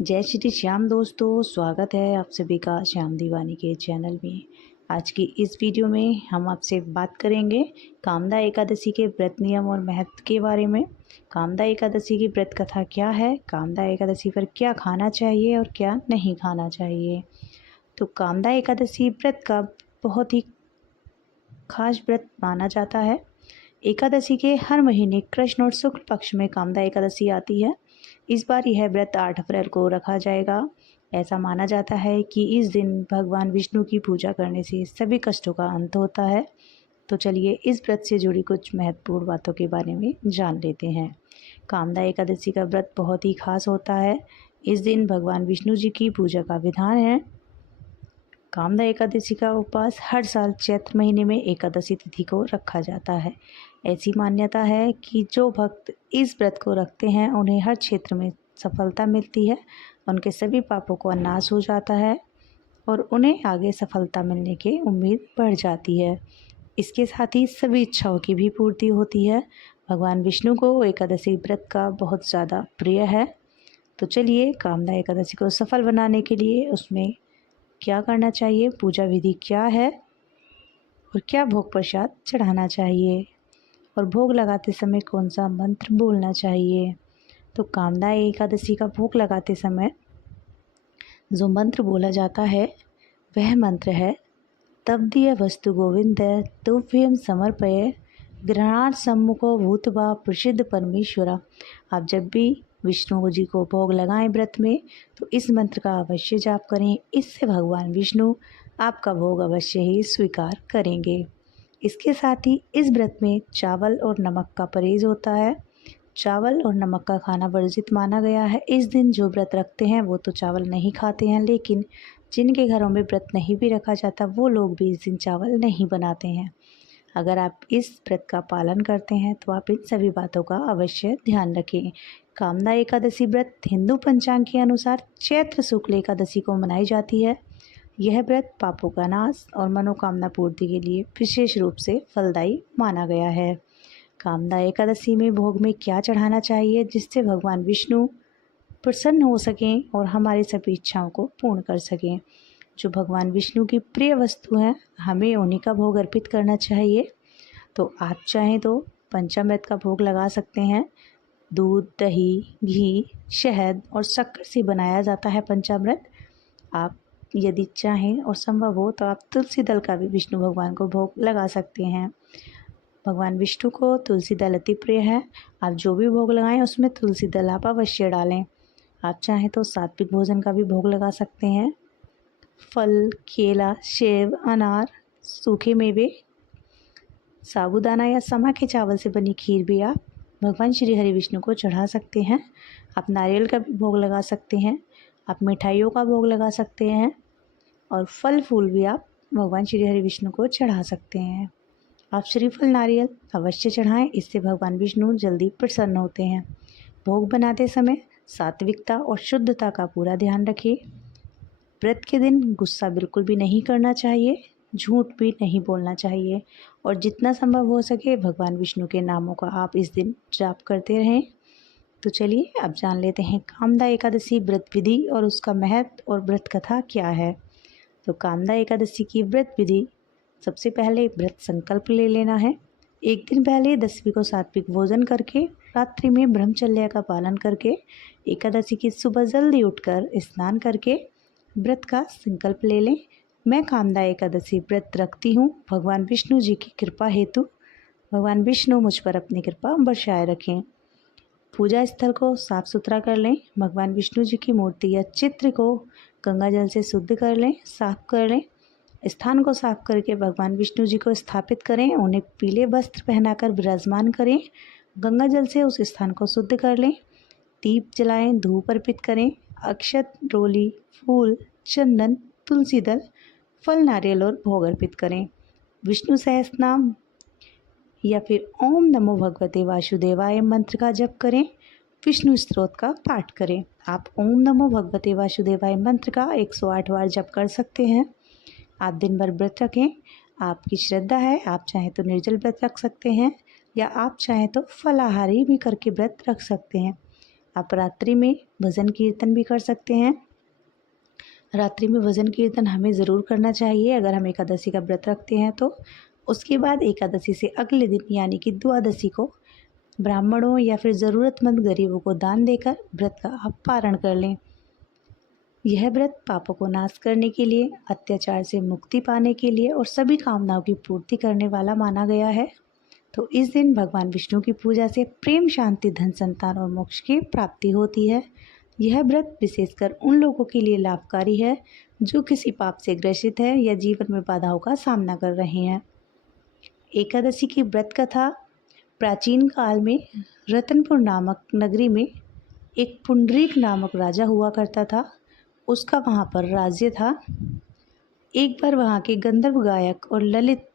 जय श्री श्याम दोस्तों, स्वागत है आप सभी का श्याम दीवानी के चैनल में। आज की इस वीडियो में हम आपसे बात करेंगे कामदा एकादशी के व्रत नियम और महत्व के बारे में। कामदा एकादशी की व्रत कथा क्या है, कामदा एकादशी पर क्या खाना चाहिए और क्या नहीं खाना चाहिए। तो कामदा एकादशी व्रत का बहुत ही खास व्रत माना जाता है। एकादशी के हर महीने कृष्ण और शुक्ल पक्ष में कामदा एकादशी आती है। इस बार यह व्रत 8 अप्रैल को रखा जाएगा। ऐसा माना जाता है कि इस दिन भगवान विष्णु की पूजा करने से सभी कष्टों का अंत होता है। तो चलिए इस व्रत से जुड़ी कुछ महत्वपूर्ण बातों के बारे में जान लेते हैं। कामदा एकादशी का व्रत बहुत ही खास होता है। इस दिन भगवान विष्णु जी की पूजा का विधान है। कामदा एकादशी का उपवास हर साल चैत्र महीने में एकादशी तिथि को रखा जाता है। ऐसी मान्यता है कि जो भक्त इस व्रत को रखते हैं उन्हें हर क्षेत्र में सफलता मिलती है, उनके सभी पापों का नाश हो जाता है और उन्हें आगे सफलता मिलने की उम्मीद बढ़ जाती है। इसके साथ ही सभी इच्छाओं की भी पूर्ति होती है। भगवान विष्णु को एकादशी व्रत का बहुत ज़्यादा प्रिय है। तो चलिए कामदा एकादशी को सफल बनाने के लिए उसमें क्या करना चाहिए, पूजा विधि क्या है और क्या भोग प्रसाद चढ़ाना चाहिए और भोग लगाते समय कौन सा मंत्र बोलना चाहिए। तो कामदा एकादशी का भोग लगाते समय जो मंत्र बोला जाता है वह मंत्र है तब्दीय वस्तु गोविंद तुभ्यम समर्पय ग्रहणार्थ सम्मुखो भूतवा प्रसिद्ध परमेश्वरा। आप जब भी विष्णु जी को भोग लगाएं व्रत में तो इस मंत्र का अवश्य जाप करें। इससे भगवान विष्णु आपका भोग अवश्य ही स्वीकार करेंगे। इसके साथ ही इस व्रत में चावल और नमक का परहेज होता है। चावल और नमक का खाना वर्जित माना गया है। इस दिन जो व्रत रखते हैं वो तो चावल नहीं खाते हैं, लेकिन जिनके घरों में व्रत नहीं भी रखा जाता वो लोग भी इस दिन चावल नहीं बनाते हैं। अगर आप इस व्रत का पालन करते हैं तो आप इन सभी बातों का अवश्य ध्यान रखें। कामदा एकादशी व्रत हिंदू पंचांग के अनुसार चैत्र शुक्ल एकादशी को मनाई जाती है। यह व्रत पापों का नाश और मनोकामना पूर्ति के लिए विशेष रूप से फलदायी माना गया है। कामदा एकादशी में भोग में क्या चढ़ाना चाहिए जिससे भगवान विष्णु प्रसन्न हो सकें और हमारी सभी इच्छाओं को पूर्ण कर सकें। जो भगवान विष्णु की प्रिय वस्तु हैं हमें उन्हीं का भोग अर्पित करना चाहिए। तो आप चाहें तो पंचामृत का भोग लगा सकते हैं। दूध, दही, घी, शहद और शक्कर से बनाया जाता है पंचामृत। आप यदि चाहें और संभव हो तो आप तुलसी दल का भी विष्णु भगवान को भोग लगा सकते हैं। भगवान विष्णु को तुलसी दल अति प्रिय है। आप जो भी भोग लगाएं उसमें तुलसी दल आप अवश्य डालें। आप चाहें तो सात्विक भोजन का भी भोग लगा सकते हैं। फल, केला, सेब, अनार, सूखे मेवे, साबूदाना या समा के चावल से बनी खीर भी आप भगवान श्री हरि विष्णु को चढ़ा सकते हैं। आप नारियल का भी भोग लगा सकते हैं। आप मिठाइयों का भोग लगा सकते हैं और फल फूल भी आप भगवान श्री हरि विष्णु को चढ़ा सकते हैं। आप श्रीफल नारियल अवश्य चढ़ाएं, इससे भगवान विष्णु जल्दी प्रसन्न होते हैं। भोग बनाते समय सात्विकता और शुद्धता का पूरा ध्यान रखें। व्रत के दिन गुस्सा बिल्कुल भी नहीं करना चाहिए, झूठ भी नहीं बोलना चाहिए और जितना संभव हो सके भगवान विष्णु के नामों का आप इस दिन जाप करते रहें। तो चलिए अब जान लेते हैं कामदा एकादशी व्रत विधि और उसका महत्व और व्रत कथा क्या है। तो कामदा एकादशी की व्रत विधि, सबसे पहले व्रत संकल्प ले लेना है। एक दिन पहले 10वीं को सात्विक भोजन करके रात्रि में ब्रह्मचर्य का पालन करके एकादशी की सुबह जल्दी उठकर स्नान करके व्रत का संकल्प ले लें। मैं कामदा एकादशी व्रत रखती हूँ। भगवान विष्णु जी की कृपा हेतु भगवान विष्णु मुझ पर अपनी कृपा बरसाए रखें। पूजा स्थल को साफ सुथरा कर लें। भगवान विष्णु जी की मूर्ति या चित्र को गंगा जल से शुद्ध कर लें, साफ कर लें। स्थान को साफ करके भगवान विष्णु जी को स्थापित करें, उन्हें पीले वस्त्र पहनाकर विराजमान करें। गंगा जल से उस स्थान को शुद्ध कर लें। दीप जलाएं, धूप अर्पित करें। अक्षत, रोली, फूल, चंदन, तुलसी दल, फल, नारियल और भोग अर्पित करें। विष्णु सहस्त्रनाम या फिर ओम नमो भगवते वासुदेवाय मंत्र का जप करें। विष्णु स्तोत्र का पाठ करें। आप ओम नमो भगवते वासुदेवाय मंत्र का 108 बार जप कर सकते हैं। आप दिन भर व्रत रखें। आपकी श्रद्धा है, आप चाहें तो निर्जल व्रत रख सकते हैं या आप चाहें तो फलाहारी भी करके व्रत रख सकते हैं। आप रात्रि में भजन कीर्तन भी कर सकते हैं। रात्रि में भजन कीर्तन हमें ज़रूर करना चाहिए अगर हम एकादशी का व्रत रखते हैं तो। उसके बाद एकादशी से अगले दिन यानी कि द्वादशी को ब्राह्मणों या फिर ज़रूरतमंद गरीबों को दान देकर व्रत का आप पारण कर लें। यह व्रत पापों को नाश करने के लिए, अत्याचार से मुक्ति पाने के लिए और सभी कामनाओं की पूर्ति करने वाला माना गया है। तो इस दिन भगवान विष्णु की पूजा से प्रेम, शांति, धन, संतान और मोक्ष की प्राप्ति होती है। यह व्रत विशेषकर उन लोगों के लिए लाभकारी है जो किसी पाप से ग्रसित है या जीवन में बाधाओं का सामना कर रहे हैं। एकादशी की व्रत कथा प्राचीन काल में रतनपुर नामक नगरी में एक पुंडरीक नामक राजा हुआ करता था। उसका वहाँ पर राज्य था। एक बार वहाँ के गंधर्व गायक और ललित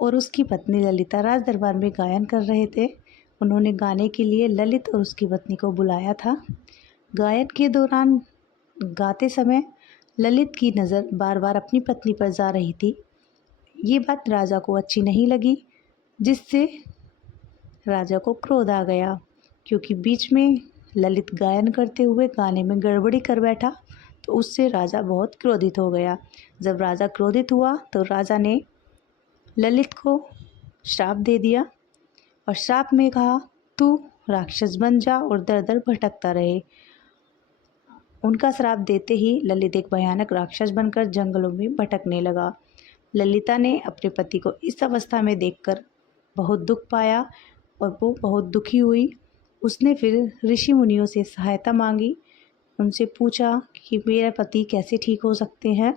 और उसकी पत्नी ललिता राज दरबार में गायन कर रहे थे। उन्होंने गाने के लिए ललित और उसकी पत्नी को बुलाया था। गायन के दौरान गाते समय ललित की नज़र बार बार अपनी पत्नी पर जा रही थी। ये बात राजा को अच्छी नहीं लगी, जिससे राजा को क्रोध आ गया, क्योंकि बीच में ललित गायन करते हुए गाने में गड़बड़ी कर बैठा। तो उससे राजा बहुत क्रोधित हो गया। जब राजा क्रोधित हुआ तो राजा ने ललित को श्राप दे दिया और श्राप में कहा, तू राक्षस बन जा और दर दर भटकता रहे। उनका श्राप देते ही ललित एक भयानक राक्षस बनकर जंगलों में भटकने लगा। ललिता ने अपने पति को इस अवस्था में देखकर बहुत दुख पाया और वो बहुत दुखी हुई। उसने फिर ऋषि मुनियों से सहायता मांगी। उनसे पूछा कि मेरा पति कैसे ठीक हो सकते हैं।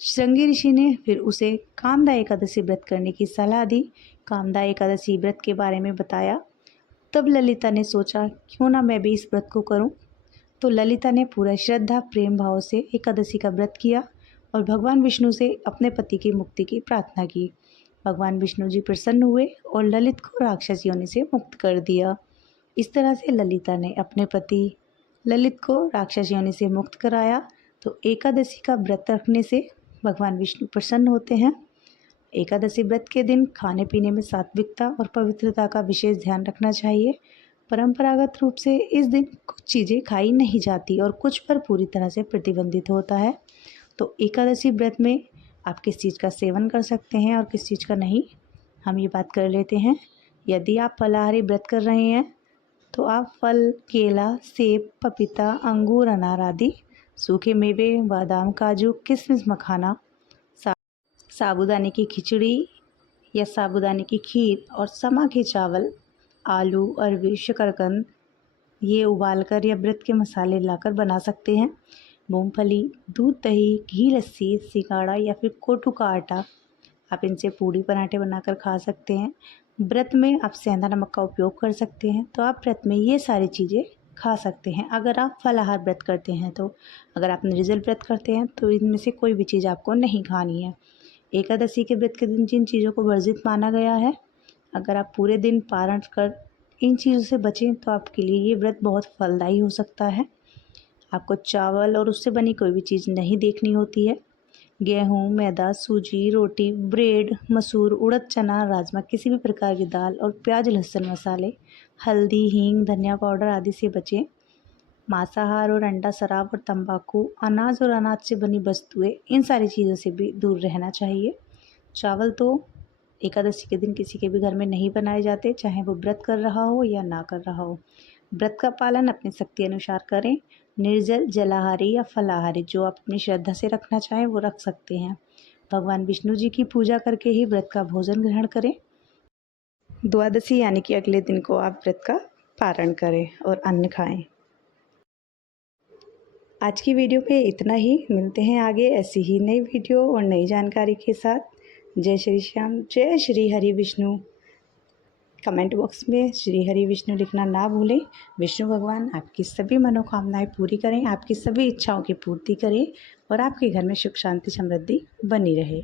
श्रृंगी ऋषि ने फिर उसे कामदा एकादशी व्रत करने की सलाह दी। कामदा एकादशी व्रत के बारे में बताया। तब ललिता ने सोचा, क्यों ना मैं भी इस व्रत को करूं। तो ललिता ने पूरा श्रद्धा प्रेम भाव से एकादशी का व्रत किया और भगवान विष्णु से अपने पति की मुक्ति की प्रार्थना की। भगवान विष्णु जी प्रसन्न हुए और ललित को राक्षस योनि से मुक्त कर दिया। इस तरह से ललिता ने अपने पति ललित को राक्षस योनि से मुक्त कराया। तो एकादशी का व्रत रखने से भगवान विष्णु प्रसन्न होते हैं। एकादशी व्रत के दिन खाने पीने में सात्विकता और पवित्रता का विशेष ध्यान रखना चाहिए। परंपरागत रूप से इस दिन कुछ चीज़ें खाई नहीं जाती और कुछ पर पूरी तरह से प्रतिबंधित होता है। तो एकादशी व्रत में आप किस चीज़ का सेवन कर सकते हैं और किस चीज़ का नहीं, हम ये बात कर लेते हैं। यदि आप फलाहारी व्रत कर रहे हैं तो आप फल, केला, सेब, पपीता, अंगूर, अनार आदि सूखे मेवे, बादाम, काजू, किशमिश, मखाना, साबूदाने की खिचड़ी या साबूदाने की खीर और समा के चावल, आलू, अरबी, शकरकंद ये उबालकर या व्रत के मसाले लाकर बना सकते हैं। मूंगफली, दूध, दही, घी, लस्सी, सिंघाड़ा या फिर कोटू का आटा, आप इनसे पूड़ी पराठे बनाकर खा सकते हैं। व्रत में आप सेंधा नमक का उपयोग कर सकते हैं। तो आप व्रत में ये सारी चीज़ें खा सकते हैं अगर आप फलाहार व्रत करते हैं। तो अगर आप निर्जल व्रत करते हैं तो इनमें से कोई भी चीज़ आपको नहीं खानी है। एकादशी के व्रत के दिन जिन चीज़ों को वर्जित माना गया है, अगर आप पूरे दिन पारण कर इन चीज़ों से बचें तो आपके लिए ये व्रत बहुत फलदायी हो सकता है। आपको चावल और उससे बनी कोई भी चीज़ नहीं देखनी होती है। गेहूँ, मैदा, सूजी, रोटी, ब्रेड, मसूर, उड़द, चना, राजमा, किसी भी प्रकार की दाल और प्याज, लहसुन, मसाले, हल्दी, हींग, धनिया पाउडर आदि से बचें। मांसाहार और अंडा, शराब और तंबाकू, अनाज और अनाज से बनी वस्तुएं, इन सारी चीज़ों से भी दूर रहना चाहिए। चावल तो एकादशी के दिन किसी के भी घर में नहीं बनाए जाते, चाहे वो व्रत कर रहा हो या ना कर रहा हो। व्रत का पालन अपनी शक्ति अनुसार करें। निर्जल, जलाहारी या फलाहारी जो आप अपनी श्रद्धा से रखना चाहें वो रख सकते हैं। भगवान विष्णु जी की पूजा करके ही व्रत का भोजन ग्रहण करें। द्वादशी यानी कि अगले दिन को आप व्रत का पारण करें और अन्न खाएं। आज की वीडियो में इतना ही। मिलते हैं आगे ऐसी ही नई वीडियो और नई जानकारी के साथ। जय श्री श्याम, जय श्री हरि विष्णु। कमेंट बॉक्स में श्री हरि विष्णु लिखना ना भूलें। विष्णु भगवान आपकी सभी मनोकामनाएं पूरी करें, आपकी सभी इच्छाओं की पूर्ति करें और आपके घर में सुख, शांति, समृद्धि बनी रहे।